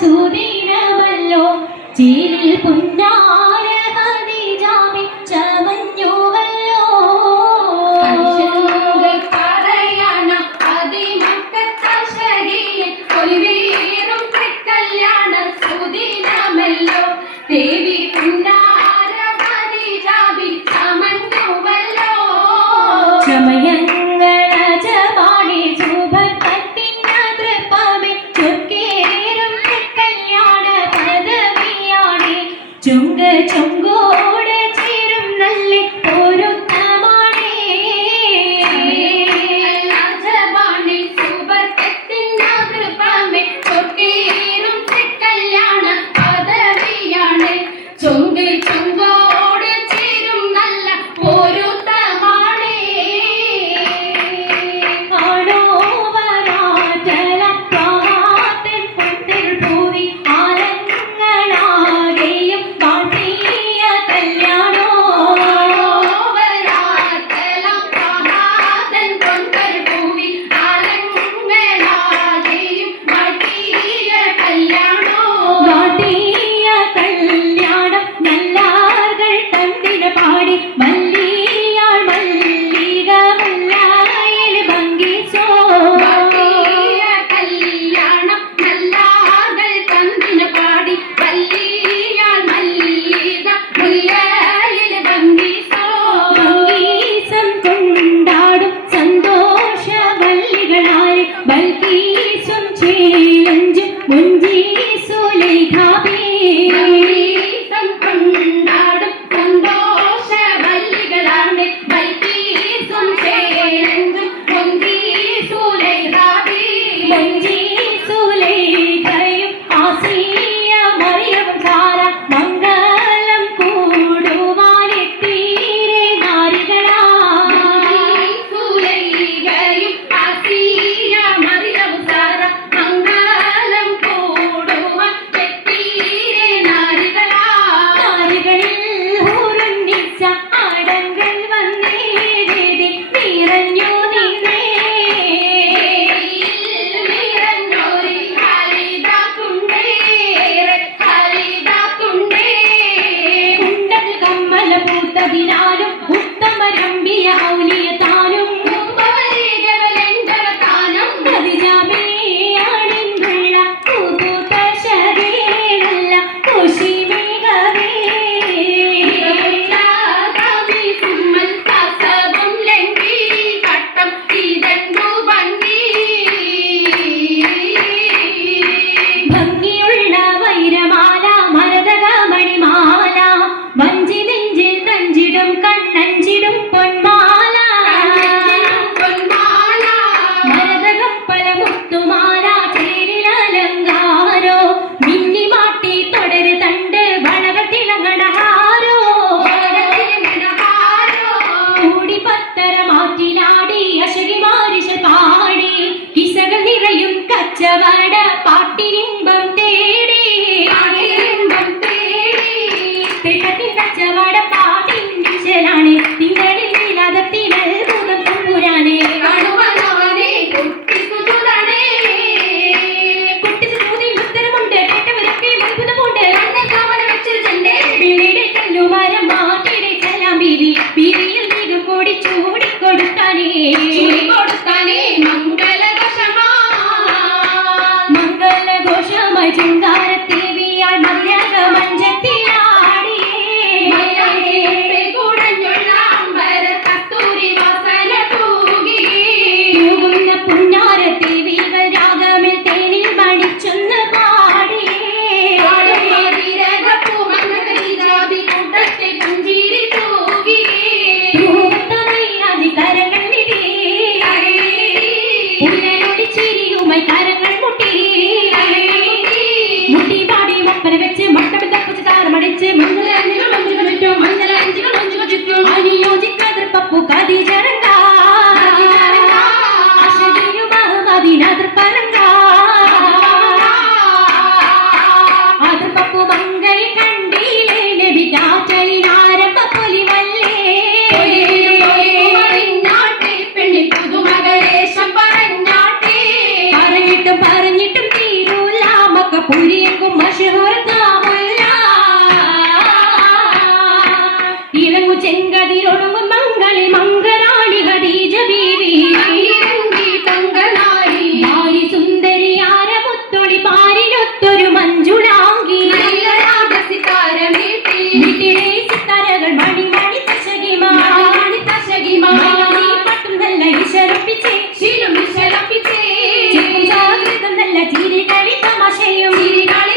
സുദിനമല്ലോ ചീലിൽ പുന്നാര ഖദീജാമി ചമഞ്ഞുവല്ലോ പറയണ അതിമക്കത്തശരിയിൽ ഒലിവേറും കല്യാണ സുദിനമല്ലോ ദേവി പുന്നാര ഖദീജാമി ചമഞ്ഞുവല്ലോ ചമയങ്ങളജപാടി സുബർക്കത്തിന്ന തൃപ്പമേ ചൊക്കേറും കല്യാണ പദവിയാണി ചുങ്ക ചുങ്കോട് ചേരും നല്ല പൊരുത്തമാണേ രാജവാണി സുബർക്കത്തിന്ന തൃപ്പമേ ചൊക്കേറും കല്യാണ പദവിയാണ് ചുങ്ക ചുങ്കോട് ചേരും നല്ല പൊരുത്തമാണേ ആണോ വരാറ്റല പാവാത്തൻ പൊട്ടിൽ പൂവി ആലങ്ങളാകെയും പാട്ടിയ കല്യാണോ വരാത്തലം മഹാദൻ കൊണ്ടൽ ഭൂമി ആലങ്ങളാകെയും മടിയ കല്യാണോ പാട്ടിയ കല്യാണം നല്ലാർകൾ തന്നിന് പാടി മല്ലിയാൾ മല്ലിക മല്ലായിൽ ഭംഗിച്ചോ മടിയ കല്യാണം നല്ലാകൾ തന്നിന് പാടി വല്ലിയാൾ മല്ലിക മുല്ലയിൽ ഭംഗിസോ ഭംഗീസം കൊണ്ടാടും സന്തോഷവല്ലികളായി ബൽക്കീസും ചേലഞ്ചും മുഞ്ചീസുലൈഖാബേ ഭംഗീസം കൊണ്ടാടും സന്തോഷവല്ലികളാണ് ബൽക്കീസും ചേലഞ്ചും മുഞ്ചീസുലൈഖാബേ മുഞ്ചീസുലൈഖയും ആസിയ മറിയവും സാര മംഗളം കൂടുവാനെത്തീരെ നാരികളാ സുലൈഖയും ആസിയ മറിയവും സാര മംഗളം കൂടുവാൻ എത്തീരെ നാരികളാ നാരികളിൽ ഹൂറുന്നിച്ച ആടങ്ങൾ വന്നേ വേദി നിറഞ്ഞു നിന്നേ നിറഞ്ഞോരി ഹരിതാത്തുണ്ടേ കുണ്ടത് കമ്മല പൂത്തതിനാലും ഉത്തമരമ്പിയ ഔലിയത്താനും ഖദീജാബിയാണിന്നുള്ള പൂപ്പൂത്ത ശരീരല്ല കുശിമേഘവേ ഭംഗിയുള്ള വൈരമാല മരതക മണിമാല വഞ്ചി നെഞ്ചിൽ തഞ്ചിടും കണ്ണഞ്ചിടും പൊന്മാല മരതകം പല മുത്തുമാല ചേരിലലങ്കാരോ മിന്നി മാട്ടി തുടര് തണ്ട് വളകത്തിളങ്ങണഹാരോ കൂടി പത്തര മാറ്റിലാടി അശകി മാരിശ പാടി കിസകൾ നിറയും കച്ചവട പാട്ടിനിമ്പം തേടി തൃക്കത്തിൽ കച്ചവട പാട്ടിൻ ദിശലാണ് തിങ്കളിൽ നീലാതത്തിൽ അത്ഭുതം തമ്പുരാനെ കുട്ടിച്ചൂതിൽ ഉത്തരമുണ്ട് കേട്ടവരൊക്കെ അത്ഭുതമുണ്ട് പിന്നീട് കല്ലുമരം മാറ്റിയുടെ സലാം ബീവി ബീവിയിൽ നീരും കൂടി ചൂടിക്കൊടുത്താനേ മംഗളഘോഷമായി ചുങ്കാരത്തേവിയാൾ മധ്യക തൂകുന്ന പുന്നാരത്തേവികൾ രാഗമിൽ തേനിൽ മണിച്ചൊന്ന് പാടിയേ കരങ്ങൾ നിടേ ഉള്ളനോടി ചിരിയുമായി കരങ്ങൾ മുട്ടി മുട്ടി പാടി മപ്പന വെച്ച് മട്ടം തപ്പിച്ച് താരമടിച്ച് അനുയോജിക്കാതിർ പപ്പു ഖദീജറങ്ക അശദിനു മഹമദിനാതിർ പരങ്ക അതിർ പപ്പു മങ്കയെ കണ്ടീലേ നബി കാറ്റലിനാരംഭ പൊലിവല്ലേ പറഞ്ഞിട്ടും തീരൂല മക്ക പുലിയെ തമാശയും ചിരികളി